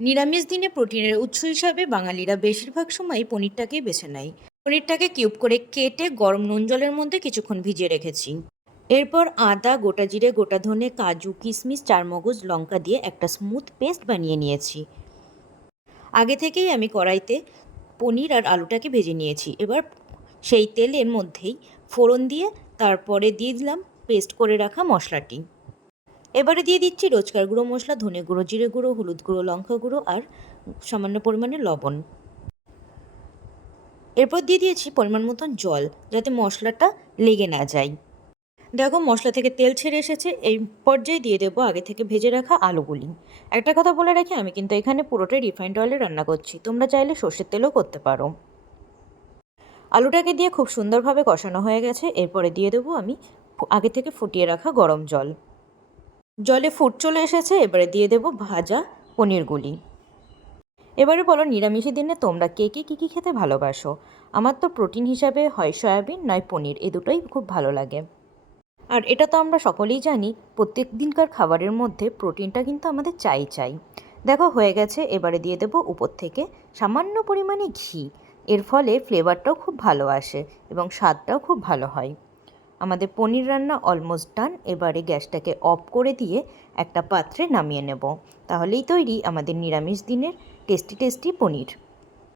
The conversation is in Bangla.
নিরামিষ দিনে প্রোটিনের উৎস হিসাবে বাঙালিরা বেশিরভাগ সময়ই পনিরটাকেই বেছে নেয়। পনিরটাকে কিউব করে কেটে গরম নুন জলের মধ্যে কিছুক্ষণ ভিজিয়ে রেখেছি। এরপর আদা, গোটা জিরে, গোটা ধনে, কাজু, কিশমিশ, চারমগজ, লঙ্কা দিয়ে একটা স্মুথ পেস্ট বানিয়ে নিয়েছি। আগে থেকেই আমি কড়াইতে পনির আর আলুটাকে ভেজে নিয়েছি। এবার সেই তেলের মধ্যেই ফোড়ন দিয়ে তারপরে দিয়ে দিলাম পেস্ট করে রাখা মশলাটি। এবারে দিয়ে দিচ্ছি রোজকার গুঁড়ো মশলা, ধনে গুঁড়ো, জিরে গুঁড়ো, হলুদ গুঁড়ো, লঙ্কা গুঁড়ো আর সামান্য পরিমাণে লবণ। এরপর দিয়ে দিয়েছি পরিমাণ মতন জল, যাতে মশলাটা লেগে না যায়। দেখো মশলা থেকে তেল ছেড়ে এসেছে। এই পর্যায়ে দিয়ে দেবো আগে থেকে ভেজে রাখা আলুগুলি। একটা কথা বলে রাখি, আমি কিন্তু এখানে পুরোটাই রিফাইন্ড অয়েলে রান্না করছি, তোমরা চাইলে সর্ষের তেলও করতে পারো। আলুটাকে দিয়ে খুব সুন্দরভাবে কষানো হয়ে গেছে। এরপরে দিয়ে দেবো আমি আগে থেকে ফুটিয়ে রাখা গরম জল। জলে ফুট চলে এসেছে, এবারে দিয়ে দেবো ভাজা পনিরগুলি। এবারে বলো নিরামিষের দিনে তোমরা কে কে কী কী খেতে ভালোবাসো? আমার তো প্রোটিন হিসাবে হয় সয়াবিন নয় পনির, এ দুটোই খুব ভালো লাগে। আর এটা তো আমরা সকলেই জানি, প্রত্যেক দিনকার খাবারের মধ্যে প্রোটিনটা কিন্তু আমাদের চাই। দেখো হয়ে গেছে। এবারে দিয়ে দেবো উপর থেকে সামান্য পরিমাণে ঘি। এর ফলে ফ্লেভারটাও খুব ভালো আসে এবং স্বাদটাও খুব ভালো হয়। আমাদের পনির রান্না অলমোস্ট ডান। এবারে গ্যাসটাকে অফ করে দিয়ে একটা পাত্রে নামিয়ে নেব। তাহলেই তৈরি আমাদের নিরামিষ দিনের টেস্টি টেস্টি পনির।